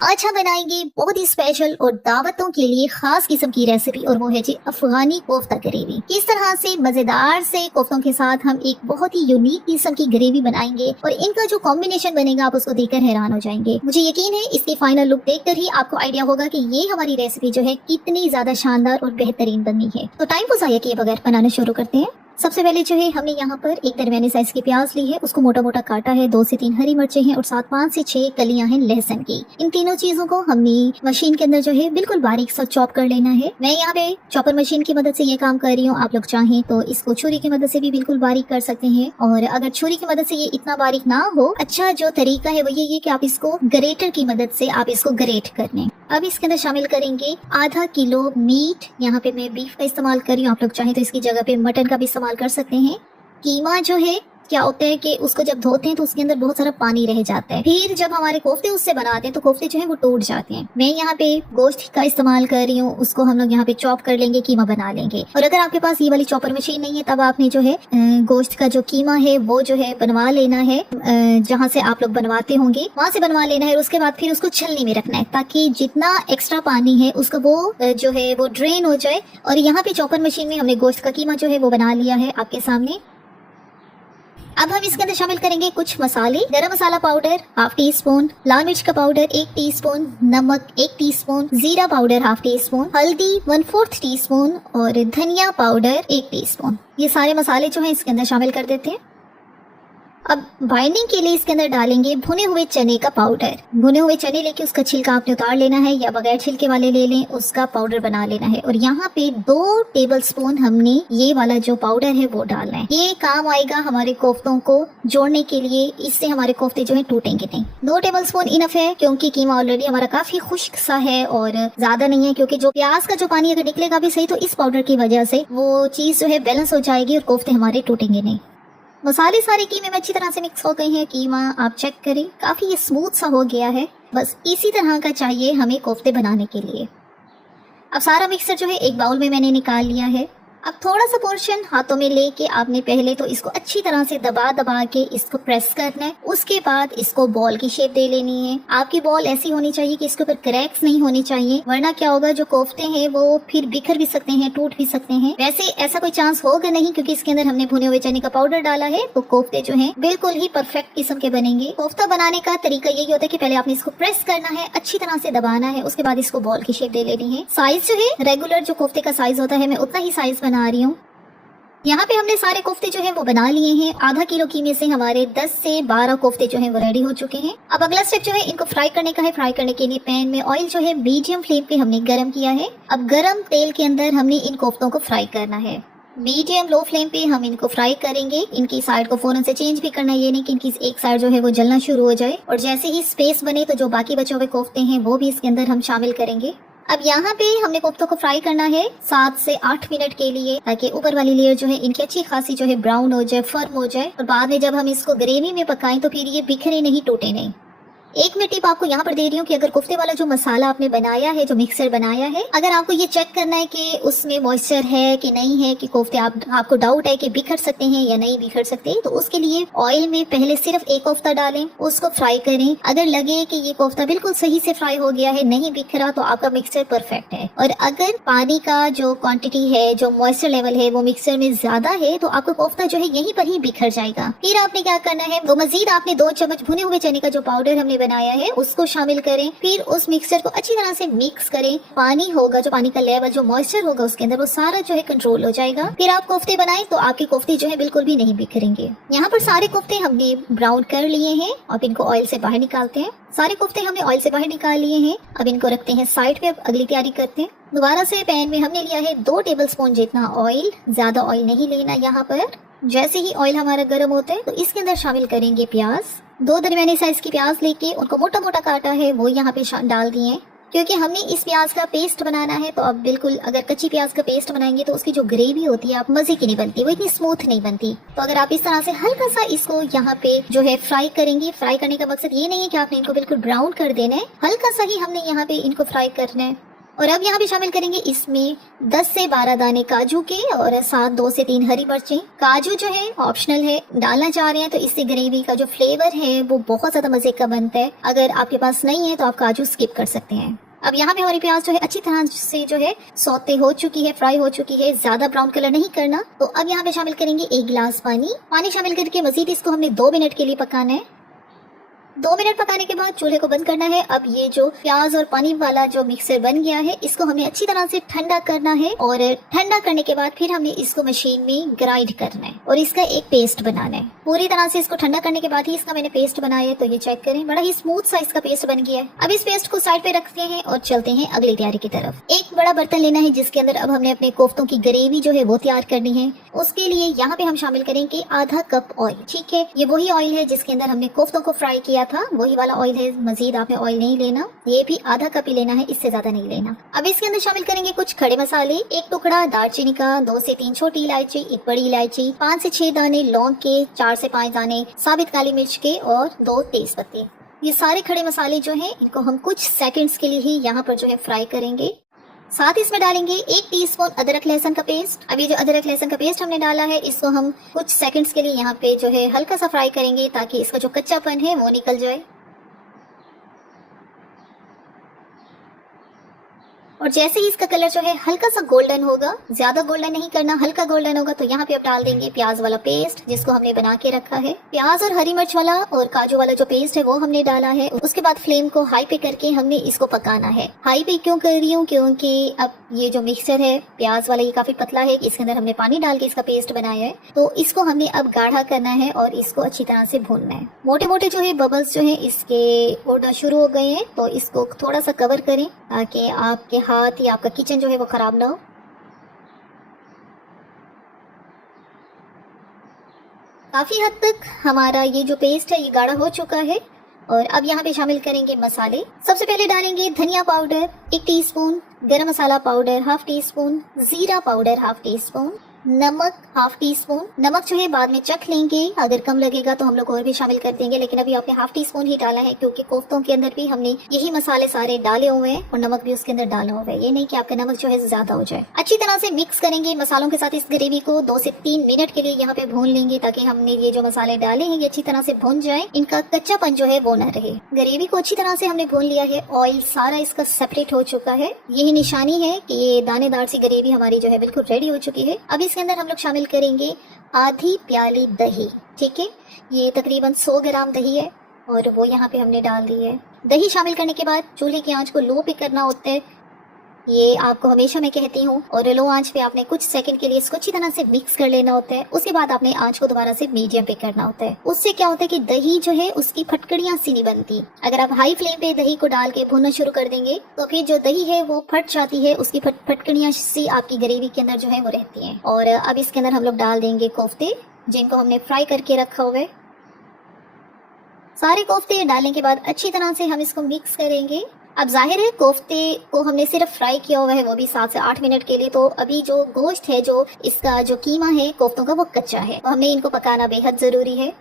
आज हम बनाएंगे बहुत ही स्पेशल और दावतों के लिए खास किस्म की रेसिपी और वो है जी अफगानी कोफ्ता ग्रेवी। किस तरह से मजेदार से कोफ्तों के साथ हम एक बहुत ही यूनिक किस्म की ग्रेवी बनाएंगे और इनका जो कॉम्बिनेशन बनेगा आप उसको देखकर हैरान हो जाएंगे। मुझे यकीन है इसकी फाइनल लुक देखकर ही आपको आइडिया होगा कि ये हमारी रेसिपी जो है कितनी ज्यादा शानदार और बेहतरीन बननी है। तो टाइम को जाया किए बगैर बनाना शुरू करते हैं। सबसे पहले जो है हमने यहाँ पर एक दरमियानी साइज की प्याज ली है, उसको मोटा मोटा काटा है। 2 से 3 हरी मिर्चें हैं और साथ 5 से 6 कलियां हैं लहसुन की। इन तीनों चीजों को हमने मशीन के अंदर जो है बिल्कुल बारीक सा चॉप कर लेना है। मैं यहाँ पे चॉपर मशीन की मदद से ये काम कर रही हूँ। आप लोग चाहें तो इसको छुरी की मदद से भी बिल्कुल बारीक कर सकते हैं, और अगर छुरी की मदद से ये इतना बारीक ना हो, अच्छा जो तरीका है वो ये है कि आप इसको ग्रेटर की मदद से आप इसको ग्रेट कर लें। अब इसके अंदर शामिल करेंगे आधा किलो मीट। यहाँ पे मैं बीफ का इस्तेमाल कर रही हूँ, आप लोग चाहें तो इसकी जगह पे मटन का भी इस्तेमाल कर सकते हैं। कीमा जो है क्या होता है कि उसको जब धोते हैं तो उसके अंदर बहुत सारा पानी रह जाता है, फिर जब हमारे कोफ्ते उससे बनाते हैं तो कोफ्ते जो है वो टूट जाते हैं। मैं यहाँ पे गोश्त का इस्तेमाल कर रही हूँ, उसको हम लोग यहाँ पे चॉप कर लेंगे, कीमा बना लेंगे। और अगर आपके पास ये वाली चॉपर मशीन नहीं है तब आपने जो है गोश्त का जो कीमा है वो जो है बनवा लेना है, जहाँ से आप लोग बनवाते होंगे वहां से बनवा लेना है। उसके बाद फिर उसको छलनी में रखना है ताकि जितना एक्स्ट्रा पानी है उसका वो जो है वो ड्रेन हो जाए। और यहाँ पे चॉपर मशीन में हमने गोश्त का कीमा जो है वो बना लिया है आपके सामने। अब हम इसके अंदर शामिल करेंगे कुछ मसाले। गरम मसाला पाउडर ½ टीस्पून, लाल मिर्च का पाउडर 1 टीस्पून, नमक 1 टीस्पून, जीरा पाउडर ½ टीस्पून, हल्दी 1/4 टीस्पून और धनिया पाउडर 1 टीस्पून। ये सारे मसाले जो हैं इसके अंदर शामिल कर देते हैं। अब बाइंडिंग के लिए इसके अंदर डालेंगे भुने हुए चने का पाउडर। भुने हुए चने लेके उसका छिलका आपने उतार लेना है, या बगैर छिलके वाले ले लें, उसका पाउडर बना लेना है। और यहाँ पे 2 टेबलस्पून हमने ये वाला जो पाउडर है वो डालना है। ये काम आएगा हमारे कोफ्तों को जोड़ने के लिए, इससे हमारे कोफ्ते जो है टूटेंगे नहीं। 2 टेबलस्पून इनफ है क्योंकि कीमा ऑलरेडी हमारा काफी खुश्क सा है और ज्यादा नहीं है, क्योंकि जो प्याज का जो पानी अगर निकलेगा भी सही तो इस पाउडर की वजह से वो चीज जो है बैलेंस हो जाएगी और कोफ्ते हमारे टूटेंगे नहीं। मसाले सारे कीमे में अच्छी तरह से मिक्स हो गए हैं। कीमा आप चेक करें काफी ये स्मूथ सा हो गया है। बस इसी तरह का चाहिए हमें कोफ्ते बनाने के लिए। अब सारा मिक्सर जो है एक बाउल में मैंने निकाल लिया है। अब थोड़ा सा पोर्शन हाथों में लेके आपने पहले तो इसको अच्छी तरह से दबा दबा के इसको प्रेस करना है। उसके बाद इसको बॉल की शेप दे लेनी है। आपकी बॉल ऐसी होनी चाहिए कि इसके ऊपर क्रैक्स नहीं होनी चाहिए, वरना क्या होगा जो कोफ्ते हैं वो फिर बिखर भी सकते हैं, टूट भी सकते हैं। वैसे ऐसा कोई चांस होगा नहीं क्योंकि इसके अंदर हमने भुने हुए चने का पाउडर डाला है, तो कोफ्ते जो है बिल्कुल ही परफेक्ट किस्म के बनेंगे। कोफ्ता बनाने का तरीका यही होता है कि पहले आपने इसको प्रेस करना है, अच्छी तरह से दबाना है, उसके बाद इसको बॉल की शेप दे लेनी है। साइज जो है रेगुलर जो कोफ्ते का साइज होता है मैं उतना ही साइज बना रही हूँ। यहाँ पे हमने सारे कोफ्ते जो है वो बना लिए हैं। आधा किलो कीमे से हमारे 10 से 12 कोफ्ते जो है वो रेडी हो चुके हैं। अब अगला स्टेप जो है इनको फ्राई करने का है। फ्राई करने के लिए पैन में ऑयल जो है मीडियम फ्लेम पे हमने गरम किया है। अब गरम तेल के अंदर हमने इन कोफ्तों को फ्राई करना है। मीडियम लो फ्लेम पे हम इनको फ्राई करेंगे। इनकी साइड को फौरन से चेंज भी करना है, ये नहीं कि इनकी एक साइड जो है वो जलना शुरू हो जाए। और जैसे ही स्पेस बने तो जो बाकी बचे हुए कोफ्ते हैं वो भी इसके अंदर हम शामिल करेंगे। अब यहाँ पे हमने कोफ्तों को फ्राई करना है 7 से 8 मिनट के लिए, ताकि ऊपर वाली लेयर जो है इनकी अच्छी खासी जो है ब्राउन हो जाए, फर्म हो जाए। और बाद में जब हम इसको ग्रेवी में पकाएं तो फिर ये बिखरे नहीं, टूटे नहीं। एक मैं टिप आपको यहाँ पर दे रही हूँ कि अगर कोफ्ते वाला जो मसाला आपने बनाया है, जो मिक्सर बनाया है, अगर आपको ये चेक करना है कि उसमें मॉइस्चर है कि नहीं है, कि कोफ्ते आपको डाउट है कि बिखर सकते हैं या नहीं बिखर सकते, तो उसके लिए ऑयल में पहले सिर्फ एक कोफ्ता डालें, उसको फ्राई करें। अगर लगे कि ये कोफ्ता बिल्कुल सही से फ्राई हो गया है, नहीं बिखरा, तो आपका मिक्सर परफेक्ट है। और अगर पानी का जो क्वांटिटी है, जो मॉइस्चर लेवल है वो मिक्सर में ज्यादा है, तो आपका कोफ्ता जो है यहीं पर ही बिखर जाएगा। फिर आपने क्या करना है, वो मजीद आपने 2 चम्मच भुने हुए चने का जो पाउडर हमने बनाया है उसको शामिल करें। फिर उस मिक्सचर को अच्छी तरह से मिक्स करें। पानी होगा, जो पानी का लेवल, जो मॉइस्चर होगा उसके अंदर, वो सारा जो है कंट्रोल हो जाएगा। फिर आप कोफ्ते बनाएं तो आपके कोफ्ते जो है बिल्कुल भी नहीं बिखरेंगे। यहाँ पर सारे कोफ्ते हमने ब्राउन कर लिए हैं। अब इनको ऑयल से बाहर निकालते हैं। सारे कोफ्ते हमने ऑयल से बाहर निकाल लिए हैं। अब इनको रखते हैं साइड पे। अब अगली तैयारी करते हैं। दोबारा से पैन में हमने लिया है 2 टेबलस्पून जितना ऑयल। ज्यादा ऑयल नहीं लेना यहाँ पर। जैसे ही ऑयल हमारा गर्म होता है तो इसके अंदर शामिल करेंगे प्याज। 2 दरमियानी साइज की प्याज लेके उनको मोटा मोटा काटा है वो यहाँ पे डाल दिए हैं। क्योंकि हमने इस प्याज का पेस्ट बनाना है, तो अब बिल्कुल अगर कच्ची प्याज का पेस्ट बनाएंगे तो उसकी जो ग्रेवी होती है आप मजे की नहीं बनती, वो इतनी स्मूथ नहीं बनती। तो अगर आप इस तरह से हल्का सा इसको यहाँ पे जो है फ्राई करेंगे, फ्राई करने का मकसद ये नहीं है कि आपने इनको बिल्कुल ब्राउन कर देना है, हल्का सा ही हमने यहाँ पे इनको फ्राई करना है। और अब यहाँ पे शामिल करेंगे इसमें 10 से 12 दाने काजू के और साथ 2 से 3 हरी मिर्चें। काजू जो है ऑप्शनल है, डालना चाह रहे हैं तो इससे ग्रेवी का जो फ्लेवर है वो बहुत ज्यादा मजे का बनता है। अगर आपके पास नहीं है तो आप काजू स्किप कर सकते हैं। अब यहाँ पे हमारी प्याज जो है अच्छी तरह से जो है सौते हो चुकी है, फ्राई हो चुकी है, ज्यादा ब्राउन कलर नहीं करना। तो अब यहाँ पे शामिल करेंगे 1 गिलास पानी शामिल करके मजीद इसको हमने 2 मिनट के लिए पकाना है। 2 मिनट पकाने के बाद चूल्हे को बंद करना है। अब ये जो प्याज और पानी वाला जो मिक्सर बन गया है इसको हमें अच्छी तरह से ठंडा करना है और ठंडा करने के बाद फिर हमें इसको मशीन में ग्राइंड करना है और इसका एक पेस्ट बनाना है। पूरी तरह से इसको ठंडा करने के बाद ही इसका मैंने पेस्ट बनाया है, तो ये चेक करें, बड़ा ही स्मूथ सा इसका पेस्ट बन गया है। अब इस पेस्ट को साइड पे रखते हैं और चलते हैं अगली तैयारी की तरफ। एक बड़ा बर्तन लेना है जिसके अंदर अब हमने अपने कोफ्तों की ग्रेवी जो है वो तैयार करनी है। उसके लिए यहाँ पे हम शामिल करेंगे आधा कप ऑयल। ठीक है, ये वही ऑयल है जिसके अंदर हमने कोफ्तों को फ्राई किया था, वही वाला ऑयल है। मजीद आपने ऑयल नहीं लेना, ये भी आधा कप ही लेना है, इससे ज्यादा नहीं लेना। अब इसके अंदर शामिल करेंगे कुछ खड़े मसाले, 1 टुकड़ा दालचीनी का, 2 से 3 छोटी इलायची, 1 बड़ी इलायची, 5 से 6 दाने लौंग के, 4 से 5 दाने साबित काली मिर्च के और 2 तेज पत्ते। ये सारे खड़े मसाले जो हैं इनको हम कुछ सेकंड्स के लिए ही यहाँ पर जो है फ्राई करेंगे। साथ इसमें डालेंगे 1 टीस्पून अदरक लहसुन का पेस्ट। अब ये जो अदरक लहसुन का पेस्ट हमने डाला है इसको हम कुछ सेकंड्स के लिए यहाँ पे जो है हल्का सा फ्राई करेंगे ताकि इसका जो कच्चापन है वो निकल जाए। और जैसे ही इसका कलर जो है हल्का सा गोल्डन होगा, ज्यादा गोल्डन नहीं करना, हल्का गोल्डन होगा, तो यहाँ पे अब डाल देंगे प्याज वाला पेस्ट जिसको हमने बना के रखा है। प्याज और हरी मिर्च वाला और काजू वाला जो पेस्ट है वो हमने डाला है। उसके बाद फ्लेम को हाई पे करके हमने इसको पकाना है। हाई पे क्यों कर रही हूँ, क्योंकि अब ये जो मिक्सचर है प्याज वाला ये काफी पतला है, इसके अंदर हमने पानी डाल के इसका पेस्ट बनाया है, तो इसको हमने अब गाढ़ा करना है और इसको अच्छी तरह से भूनना है। मोटे मोटे जो है बबल्स जो है इसके उड़ना शुरू हो गए हैं, तो इसको थोड़ा सा कवर करें ताकि आपके हाथ या आपका किचन जो है वो खराब ना हो। काफी हद तक हमारा ये जो पेस्ट है ये गाढ़ा हो चुका है। और अब यहाँ पे शामिल करेंगे मसाले। सबसे पहले डालेंगे धनिया पाउडर 1 टीस्पून, गरम मसाला पाउडर 1/2 टीस्पून, जीरा पाउडर 1/2 टीस्पून, नमक 1/2 टीस्पून। नमक जो है बाद में चख लेंगे, अगर कम लगेगा तो हम लोग और भी शामिल कर देंगे, लेकिन अभी आपने 1/2 टीस्पून ही डाला है क्योंकि कोफ्तों के अंदर भी हमने यही मसाले सारे डाले हुए हैं और नमक भी उसके अंदर डाला हुआ है। ये नहीं कि आपका नमक जो है ज्यादा हो जाए। अच्छी तरह से मिक्स करेंगे मसालों के साथ इस ग्रेवी को। 2 से 3 मिनट के लिए यहाँ पे भून लेंगे ताकि हमने ये जो मसाले डाले हैं ये अच्छी तरह से भून जाए, इनका कच्चापन जो है वो न रहे। ग्रेवी को अच्छी तरह से हमने भून लिया है, ऑयल सारा इसका सेपरेट हो चुका है। यही निशानी है कि ये दानेदार सी ग्रेवी हमारी जो है बिल्कुल रेडी हो चुकी है। अब इसके अंदर हम लोग शामिल करेंगे आधी प्याली दही। ठीक है, ये तकरीबन 100 ग्राम दही है और वो यहाँ पे हमने डाल दी है। दही शामिल करने के बाद चूल्हे की आंच को लो पे करना होता है, ये आपको हमेशा मैं कहती हूँ। और लो आंच पे आपने कुछ सेकंड के लिए इसको अच्छी तरह से मिक्स कर लेना होता है। उसके बाद आपने आंच को दोबारा से मीडियम पे करना होता है। उससे क्या होता है कि दही जो है उसकी फटकड़ियां सी नहीं बनती। अगर आप हाई फ्लेम पे दही को डाल के भूनना शुरू कर देंगे तो फिर जो दही है वो फट जाती है, उसकी फटकड़ियां सी आपकी ग्रेवी के अंदर जो है वो रहती है। और अब इसके अंदर हम लोग डाल देंगे कोफ्ते जिनको हमने फ्राई करके रखा हुआ है। सारे कोफ्ते डालने के बाद अच्छी तरह से हम इसको मिक्स करेंगे। अब जाहिर है कोफ्ते को हमने सिर्फ फ्राई किया हुआ है, वो भी 7 से 8 मिनट के लिए, तो अभी जो गोश्त है, जो इसका जो कीमा है कोफ्तों का, वो कच्चा है, तो हमें इनको पकाना बेहद जरूरी है।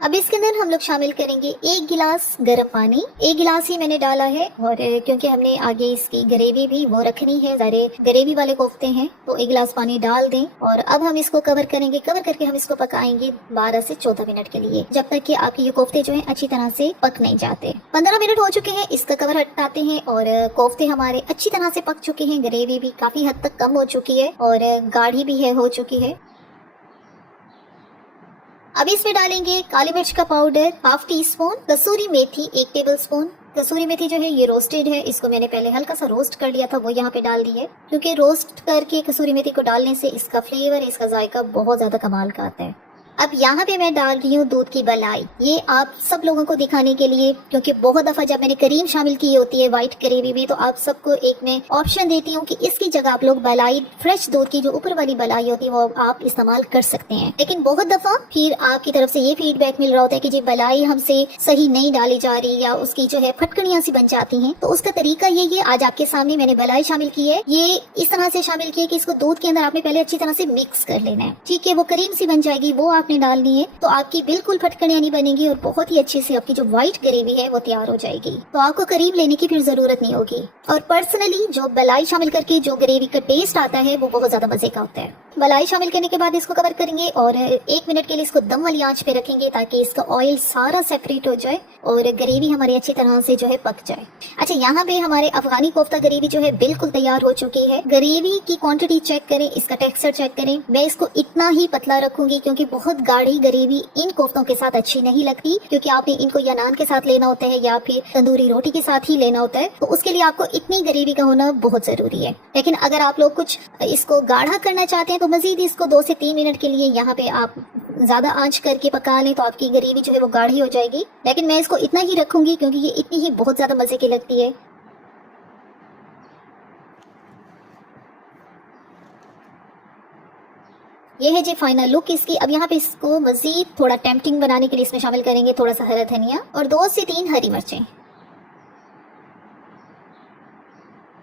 अब इसके अंदर हम लोग शामिल करेंगे 1 गिलास गर्म पानी। 1 गिलास ही मैंने डाला है और क्योंकि हमने आगे इसकी ग्रेवी भी वो रखनी है, सारे ग्रेवी वाले कोफ्ते हैं, तो 1 गिलास पानी डाल दें। और अब हम इसको कवर करेंगे, कवर करके हम इसको पकाएंगे 12 से 14 मिनट के लिए, जब तक कि आपके ये कोफ्ते जो है अच्छी तरह से पक नहीं जाते। 15 मिनट हो चुके हैं, इसका कवर हटाते हैं और कोफ्ते हमारे अच्छी तरह से पक चुके हैं। ग्रेवी भी काफी हद तक कम हो चुकी है और गाढ़ी भी है हो चुकी है। अब इसमें डालेंगे काली मिर्च का पाउडर 1/2 टीस्पून, कसूरी मेथी 1 टेबलस्पून। कसूरी मेथी जो है ये रोस्टेड है, इसको मैंने पहले हल्का सा रोस्ट कर लिया था, वो यहाँ पे डाल दी है, क्योंकि रोस्ट करके कसूरी मेथी को डालने से इसका फ्लेवर, इसका जायका बहुत ज्यादा कमाल का आता है। अब यहाँ पे मैं डाल रही हूँ दूध की बलाई, ये आप सब लोगों को दिखाने के लिए, क्योंकि बहुत दफा जब मैंने करीम शामिल की होती है व्हाइट ग्रेवी में, तो आप सबको एक मैं ऑप्शन देती हूँ कि इसकी जगह आप लोग बलाई, फ्रेश दूध की जो ऊपर वाली बलाई होती है वो आप इस्तेमाल कर सकते हैं। लेकिन बहुत दफा फिर आपकी तरफ से ये फीडबैक मिल रहा होता है कि जी बलाई हमसे सही नहीं डाली जा रही या उसकी जो है फटकड़ियां सी बन जाती हैं। तो उसका तरीका ये आज आपके सामने मैंने बलाई शामिल की है। ये इस तरह से शामिल की है कि इसको दूध के अंदर आपने पहले अच्छी तरह से मिक्स कर लेना है। ठीक है, वो करीम सी बन जाएगी, वो आप आपने डालनी है तो आपकी बिल्कुल फटकड़ियाँ नहीं बनेगी और बहुत ही अच्छी से आपकी जो व्हाइट ग्रेवी है वो तैयार हो जाएगी। तो आपको करीब लेने की फिर जरूरत नहीं होगी। और पर्सनली जो मलाई शामिल करके जो ग्रेवी का टेस्ट आता है वो बहुत ज्यादा मजे का होता है। मलाई शामिल करने के बाद इसको कवर करेंगे और 1 मिनट के लिए इसको दम वाली आंच पे रखेंगे ताकि इसका ऑयल सारा सेपरेट हो जाए और ग्रेवी हमारी अच्छी तरह से जो है पक जाए। अच्छा, यहाँ पे हमारे अफगानी कोफ्ता ग्रेवी जो है बिल्कुल तैयार हो चुकी है। ग्रेवी की क्वांटिटी चेक करें, इसका टेक्सचर चेक करें। मैं इसको इतना ही पतला रखूंगी क्योंकि बहुत गाढ़ी ग्रेवी इन कोफ्तों के साथ अच्छी नहीं लगती, क्योंकि आपने इनको या नान के साथ लेना होता है या फिर तंदूरी रोटी के साथ ही लेना होता है। तो उसके लिए आपको इतनी ग्रेवी का होना बहुत जरूरी है। लेकिन अगर आप लोग कुछ इसको गाढ़ा करना चाहते हैं तो मजीद इसको 2 से 3 मिनट के लिए यहाँ पे आप ज्यादा आंच करके पका लें तो आपकी ग्रेवी जो है वो गाढ़ी हो जाएगी। लेकिन मैं इसको इतना ही रखूंगी क्योंकि ये इतनी ही बहुत ज्यादा मजे की लगती है। ये है जी फाइनल लुक इसकी। अब यहाँ पे इसको मजीद थोड़ा टेम्पटिंग बनाने के लिए इसमें शामिल करेंगे थोड़ा सा हरा धनिया और 2 से 3 हरी मिर्चें।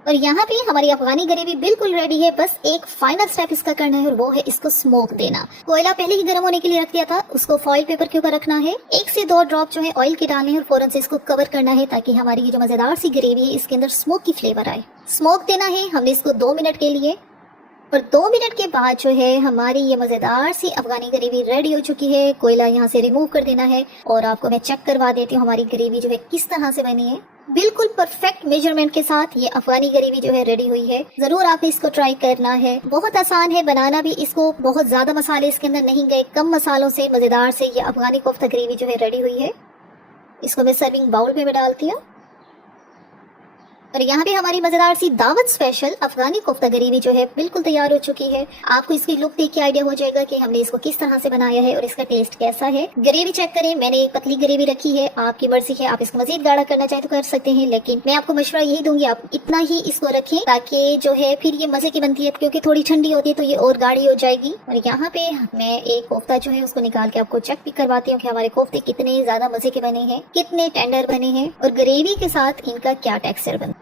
और यहाँ पे हमारी अफगानी ग्रेवी बिल्कुल रेडी है। बस एक फाइनल स्टेप इसका करना है और वो है इसको स्मोक देना। कोयला पहले ही गर्म होने के लिए रख दिया था, उसको फॉइल पेपर के ऊपर रखना है। 1 से 2 ड्रॉप जो है ऑयल के डालने हैं और फौरन से इसको कवर करना है ताकि हमारी ये जो मजेदार सी ग्रेवी है इसके अंदर स्मोक की फ्लेवर आए। स्मोक देना है हमने इसको 2 मिनट के लिए। और 2 मिनट के बाद जो है हमारी ये मजेदार सी अफगानी ग्रेवी रेडी हो चुकी है। कोयला यहाँ से रिमूव कर देना है और आपको मैं चेक करवा देती हूँ हमारी ग्रेवी जो है किस तरह से बनी है। बिल्कुल परफेक्ट मेजरमेंट के साथ ये अफगानी ग्रेवी जो है रेडी हुई है। जरूर आपने इसको ट्राई करना है। बहुत आसान है बनाना भी, इसको बहुत ज्यादा मसाले इसके अंदर नहीं गए, कम मसालों से मजेदार से ये अफगानी कोफ्ता ग्रेवी जो है रेडी हुई है। इसको मैं सर्विंग बाउल में डालती हूँ। और यहाँ पे हमारी मजेदार सी दावत स्पेशल अफगानी कोफ्ता ग्रेवी जो है बिल्कुल तैयार हो चुकी है। आपको इसकी लुक देख के आइडिया हो जाएगा कि हमने इसको किस तरह से बनाया है और इसका टेस्ट कैसा है। ग्रेवी चेक करें, मैंने एक पतली ग्रेवी रखी है, आपकी मर्जी है, आप इसको मजीद गाढ़ा करना चाहे तो कर सकते हैं, लेकिन मैं आपको मशवरा यही दूंगी आप इतना ही इसको रखें ताकि जो है फिर ये मजे की बनती है, क्योंकि थोड़ी ठंडी होती है तो ये और गाढ़ी हो जाएगी। और यहाँ पे मैं एक कोफ्ता जो है उसको निकाल के आपको चेक भी करवाती हूँ कि हमारे कोफ्ते कितने ज्यादा मजे के बने हैं, कितने टेंडर बने हैं और ग्रेवी के साथ इनका क्या टेक्सचर बना।